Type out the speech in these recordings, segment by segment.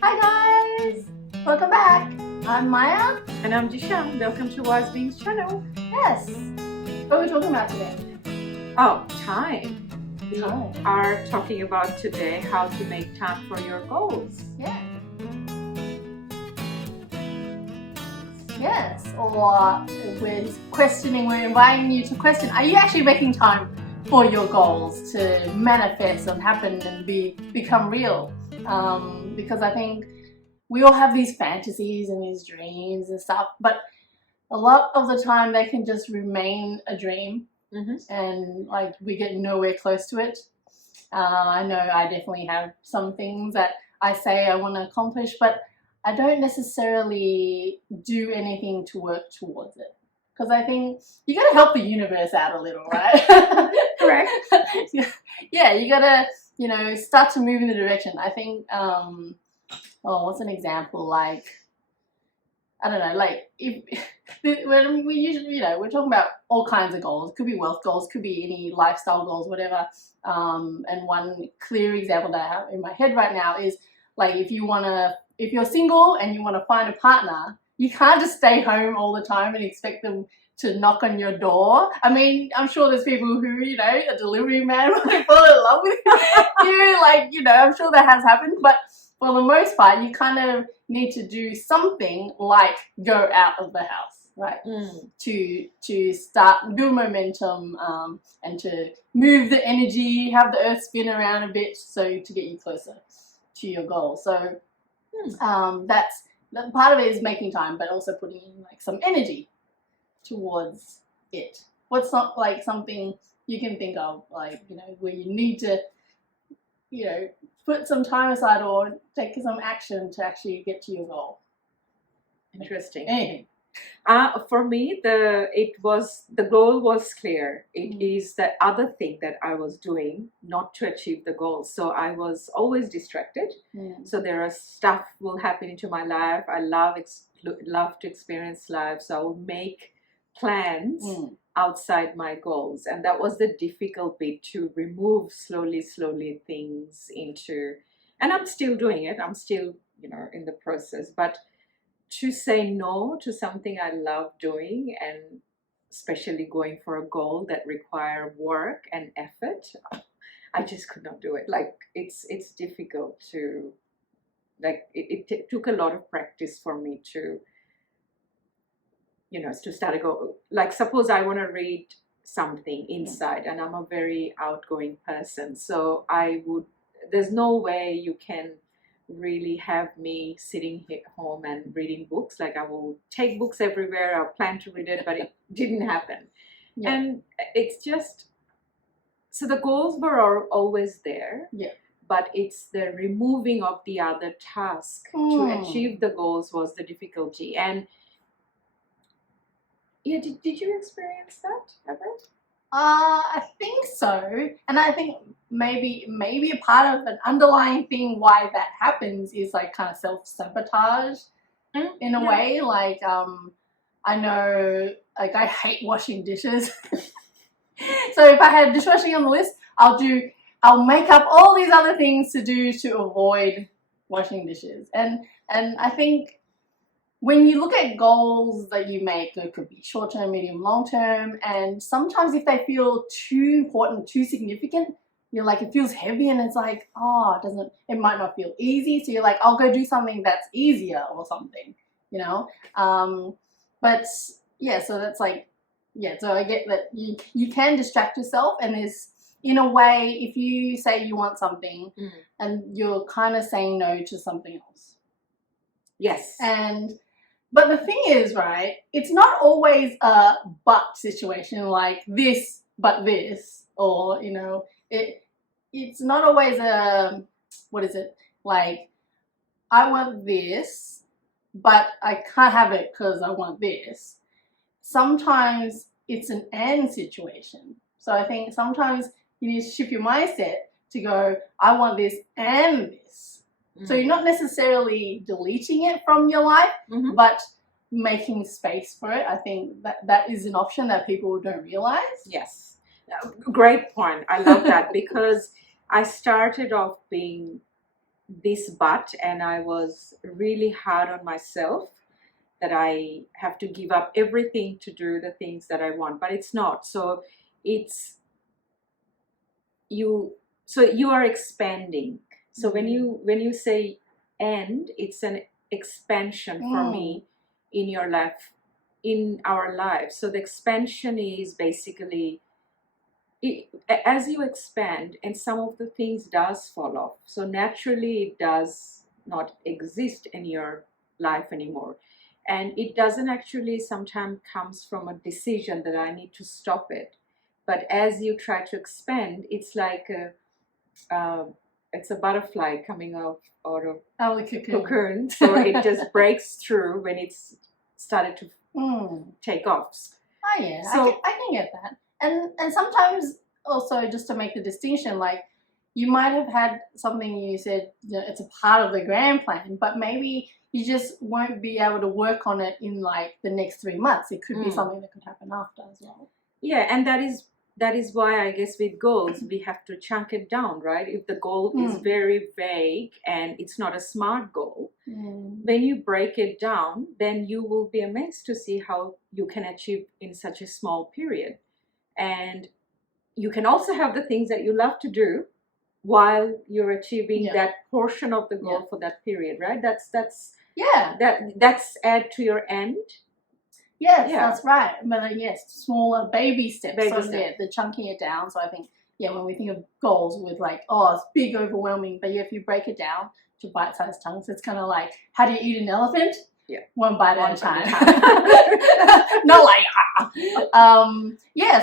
Hi guys! Welcome back! I'm Maya. And I'm Jishan. Welcome to Wise Beings channel. Yes! What are we talking about today? Oh, time. We Time. are talking about today how to make time for your goals. Yeah. Yes, or we're inviting you to question, are you actually making time for your goals to manifest and happen and become real? Because I think we all have these fantasies and these dreams and stuff, but a lot of the time they can just remain a dream. And like we get nowhere close to it. I know I definitely have some things that I say I want to accomplish, but I don't necessarily do anything to work towards it. Because I think you got to help the universe out a little, right? Correct. Yeah, you got to, start to move in the direction. I think, what's an example? Like, I don't know, like if when we usually, we're talking about all kinds of goals. Could be wealth goals, could be any lifestyle goals, whatever. And one clear example that I have in my head right now is like if you're single and you want to find a partner, you can't just stay home all the time and expect them to knock on your door. I mean, I'm sure there's people who, a delivery man might fall in love with you. Like, I'm sure that has happened, but for the most part, you kind of need to do something like go out of the house, right? To start, build momentum, and to move the energy, have the earth spin around a bit, so to get you closer to your goal. So that's part of it is making time, but also putting in like some energy towards it. What's not like something you can think of, like where you need to put some time aside or take some action to actually get to your goal? Interesting. Anything. For me, the goal was clear. It is the other thing that I was doing not to achieve the goal. So I was always distracted. So there are stuff will happen into my life. I love to experience life. So I will make plans outside my goals, and that was the difficult bit, to remove slowly things into, and I'm still doing it. I'm still in the process, but to say no to something I love doing, and especially going for a goal that require work and effort, I just could not do it. Like it's difficult to, like it took a lot of practice for me to to start a goal. Like suppose I want to read something inside, and I'm a very outgoing person, so there's no way you can really have me sitting here at home and reading books. Like I will take books everywhere, I'll plan to read it, but it didn't happen. And it's just, so the goals were always there, but it's the removing of the other task to achieve the goals was the difficulty. And yeah, did you experience that ever? I think so, and I think maybe a part of an underlying thing why that happens is like kind of self-sabotage in a way. Like I know, like I hate washing dishes. So if I had dishwashing on the list, I'll make up all these other things to do to avoid washing dishes. And I think when you look at goals that you make, it could be short-term, medium, long-term, and sometimes if they feel too important, too significant, you're like, it feels heavy, and it's like, it might not feel easy, so you're like, I'll go do something that's easier or something, but yeah, so that's like, so I get that you can distract yourself, and there's, in a way, if you say you want something and you're kind of saying no to something else. Yes. But the thing is, right, it's not always a but situation, like this, but this, or, it's not always a, what is it, like, I want this, but I can't have it because I want this. Sometimes it's an and situation. So I think sometimes you need to shift your mindset to go, I want this and this. So you're not necessarily deleting it from your life, but making space for it. I think that is an option that people don't realize. Yes. Great point. I love that because I started off being this but, and I was really hard on myself that I have to give up everything to do the things that I want, but it's not. So it's you. So you are expanding. So when you say end, it's an expansion for me in your life, in our lives. So the expansion is basically as you expand, and some of the things does fall off. So naturally, it does not exist in your life anymore, and it doesn't actually sometimes comes from a decision that I need to stop it. But as you try to expand, it's like it's a butterfly coming out of cocoon. So it just breaks through when it's started to take off. Oh yeah, So I can get that. And sometimes also, just to make the distinction, like you might have had something you said, you know, it's a part of the grand plan, but maybe you just won't be able to work on it in like the next 3 months. It could be something that could happen after as well. Yeah, and that is why I guess with goals we have to chunk it down, right? If the goal is very vague and it's not a SMART goal, when you break it down, then you will be amazed to see how you can achieve in such a small period. And you can also have the things that you love to do while you're achieving that portion of the goal for that period, right? That's add to your end. Yes, that's right. But yes, smaller baby steps. The chunking it down. So I think, when we think of goals with like, oh, it's big, overwhelming. But if you break it down to bite-sized chunks, it's kind of like, how do you eat an elephant? Yeah. One bite at a time. Not like,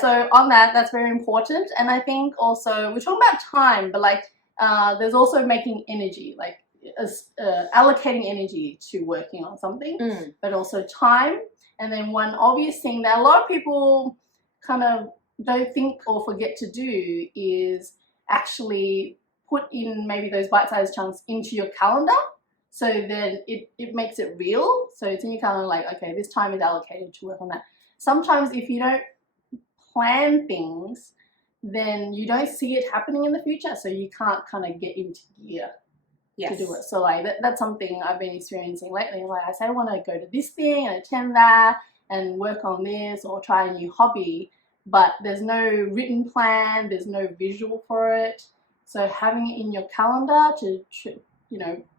so on that's very important. And I think also, we're talking about time, but like, there's also making energy, like allocating energy to working on something, but also time. And then one obvious thing that a lot of people kind of don't think or forget to do is actually put in maybe those bite-sized chunks into your calendar. So then it makes it real. So it's in your calendar like, okay, this time is allocated to work on that. Sometimes if you don't plan things, then you don't see it happening in the future. So you can't kind of get into gear to do it. So like that's something I've been experiencing lately. Like I say I want to go to this thing and attend that and work on this or try a new hobby, but there's no written plan, there's no visual for it. So having it in your calendar to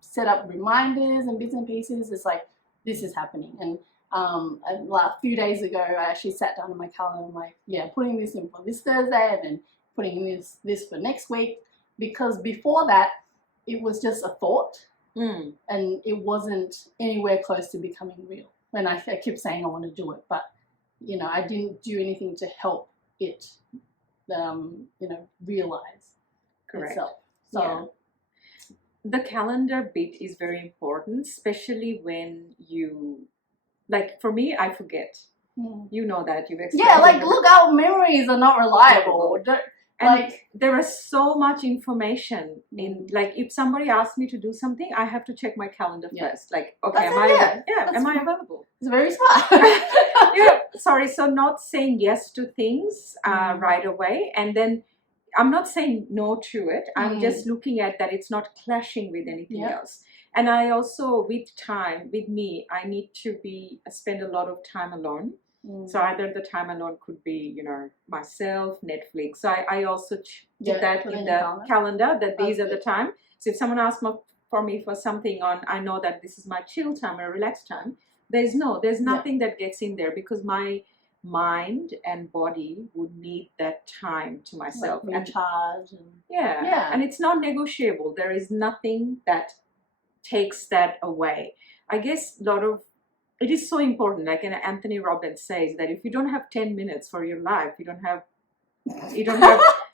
set up reminders and bits and pieces is like, this is happening. And a few days ago I actually sat down in my calendar and like, putting this in for this Thursday and then putting this for next week, because before that it was just a thought and it wasn't anywhere close to becoming real. And I kept saying I want to do it, but I didn't do anything to help it realize itself. So the calendar bit is very important, especially when you, like for me, I forget. You know that you've experienced. Look, our memories are not reliable. And there is so much information in, like, if somebody asks me to do something, I have to check my calendar first. Like, okay, am I available? It's very smart. Sorry. So not saying yes to things right away, and then I'm not saying no to it. I'm just looking at that it's not clashing with anything else. And I also, with me, I need to spend a lot of time alone. So either the time alone could be, myself, Netflix. So I also did that in the calendar, that these are the time. So if someone asks for me for something I know that this is my chill time or relaxed time, there's nothing that gets in there, because my mind and body would need that time to myself. Like recharge. And it's not negotiable. There is nothing that takes that away. I guess it is so important, like Anthony Robbins says, that if you don't have 10 minutes for your life, you don't have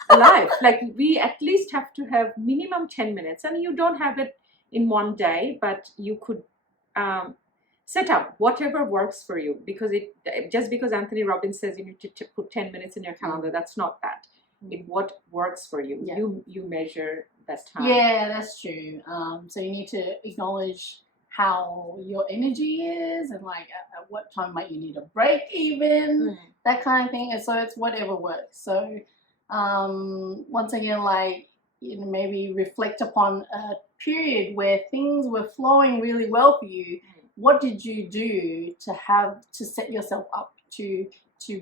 a life. Like, we at least have to have minimum 10 minutes, and you don't have it in one day, but you could set up whatever works for you, because just because Anthony Robbins says you need to put 10 minutes in your calendar, that's not that. What works for you. You measure that time. Yeah, that's true. So you need to acknowledge how your energy is, and like at what time might you need a break, even that kind of thing. And so it's whatever works. So once again, like maybe reflect upon period where things were flowing really well for you, what did you do to set yourself up to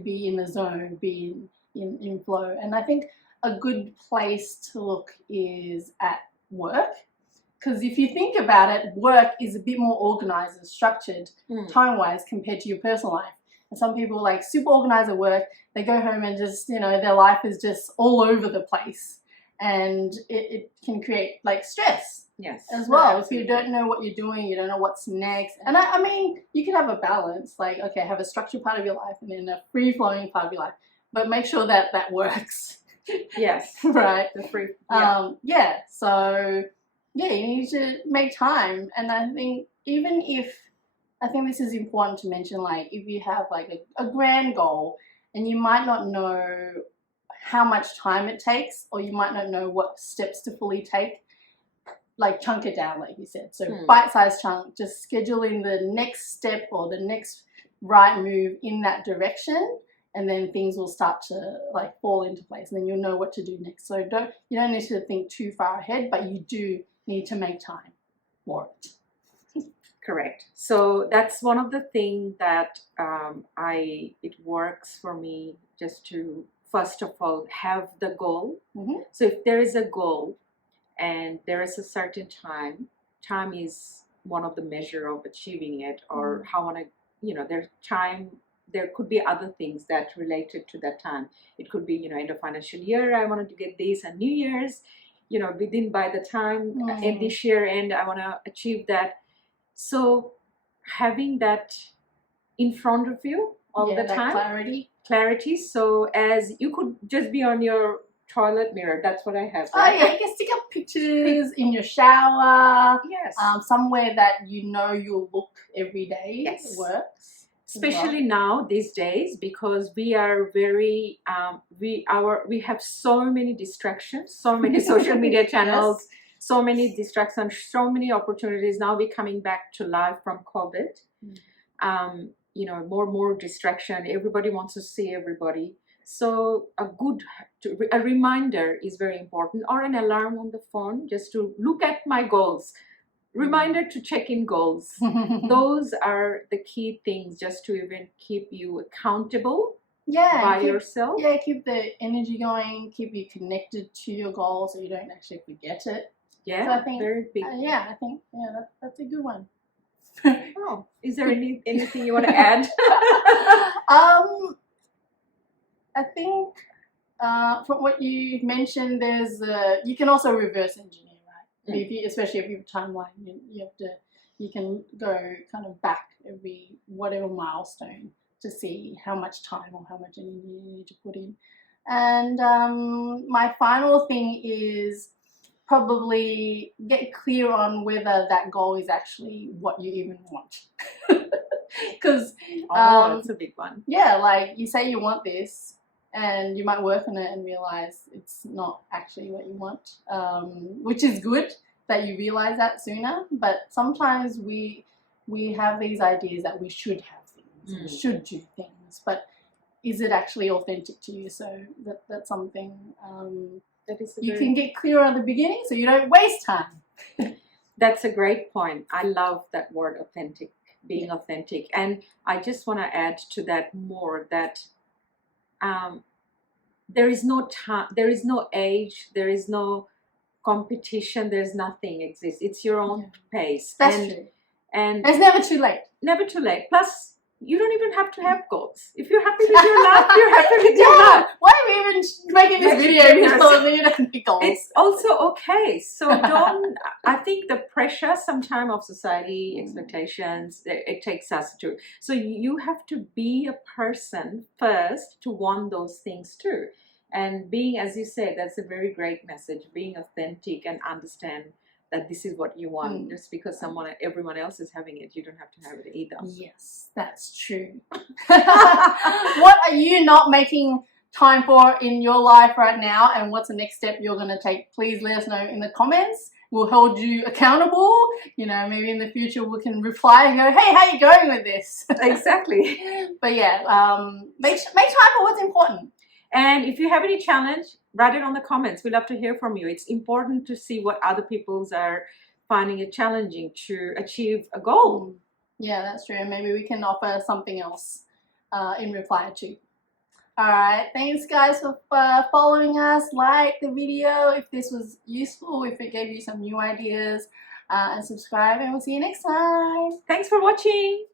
be in the zone, be in flow? And I think a good place to look is at work, because if you think about it, work is a bit more organized and structured time-wise compared to your personal life. And some people like super organized at work, they go home and just, their life is just all over the place, and it can create like stress. Yes. As well. No, if you don't know what you're doing, you don't know what's next. And I mean, you can have a balance, like, okay, have a structured part of your life and then a free-flowing part of your life, but make sure that that works. Yes. Right. The free. Yeah. So, yeah, you need to make time. And I think I think this is important to mention, like, if you have like a grand goal and you might not know how much time it takes, or you might not know what steps to fully take, like chunk it down, like you said. So bite-sized chunk, just scheduling the next step or the next right move in that direction, and then things will start to like fall into place, and then you'll know what to do next. So you don't need to think too far ahead, but you do need to make time for it. Correct. So that's one of the things that it works for me, just to first of all have the goal. So if there is a goal and there is a certain time is one of the measure of achieving it, or how want to, there's time. There could be other things that related to that time. It could be, end of financial year, I wanted to get this, and New Year's, within by the time in this year end, I want to achieve that. So having that in front of you all the time, clarity. So as you could just be on your toilet mirror, that's what I have. Right? Oh yeah, you can stick up pictures in your shower. Yes. Somewhere that you'll look every day. Yes. Works. Especially now these days, because we are very we have so many distractions, so many social media channels, so many distractions, so many opportunities. Now we're coming back to life from COVID. More distraction. Everybody wants to see everybody. So a reminder is very important, or an alarm on the phone, just to look at my goals. Reminder to check in goals. Those are the key things, just to even keep you accountable by yourself. Yeah, keep the energy going, keep you connected to your goals so you don't actually forget it. Yeah, so I think, very big. I think that's a good one. Oh, is there anything you want to add? I think from what you mentioned, you can also reverse engineer. Especially if you have a timeline, you can go kind of back every whatever milestone to see how much time or how much energy you need to put in. And my final thing is probably get clear on whether that goal is actually what you even want. Because that's a big one. Yeah, like you say you want this, and you might work on it and realize it's not actually what you want, which is good that you realize that sooner. But sometimes we have these ideas that we should have things, we should do things, but is it actually authentic to you? So that's something that is you can get clearer at the beginning, so you don't waste time. That's a great point. I love that word, authentic, being authentic. And I just want to add to that more that there is no time, there is no age, there is no competition, there's nothing exists. It's your own pace. That's true. And it's never too late. Never too late. Plus, you don't even have to have goals. If you're happy with your life, you're happy with your life. Why are we even making this video if you don't need goals? It's also okay. So I think the pressure sometimes of society, expectations, it takes us to. So you have to be a person first to want those things too. And being, as you said, that's a very great message, being authentic and understand that this is what you want. Just because everyone else is having it, you don't have to have it either. Yes, that's true. What are you not making time for in your life right now, and what's the next step you're going to take? Please let us know in the comments. We'll hold you accountable. Maybe in the future we can reply and go, hey, how are you going with this? Exactly. But yeah, make time for what's important. And if you have any challenge, write it on the comments. We love to hear from you. It's important to see what other people's are finding it challenging to achieve a goal. Yeah, that's true. And maybe we can offer something else in reply to. Alright, thanks guys for following us. Like the video if this was useful, if it gave you some new ideas, and subscribe, and we'll see you next time. Thanks for watching.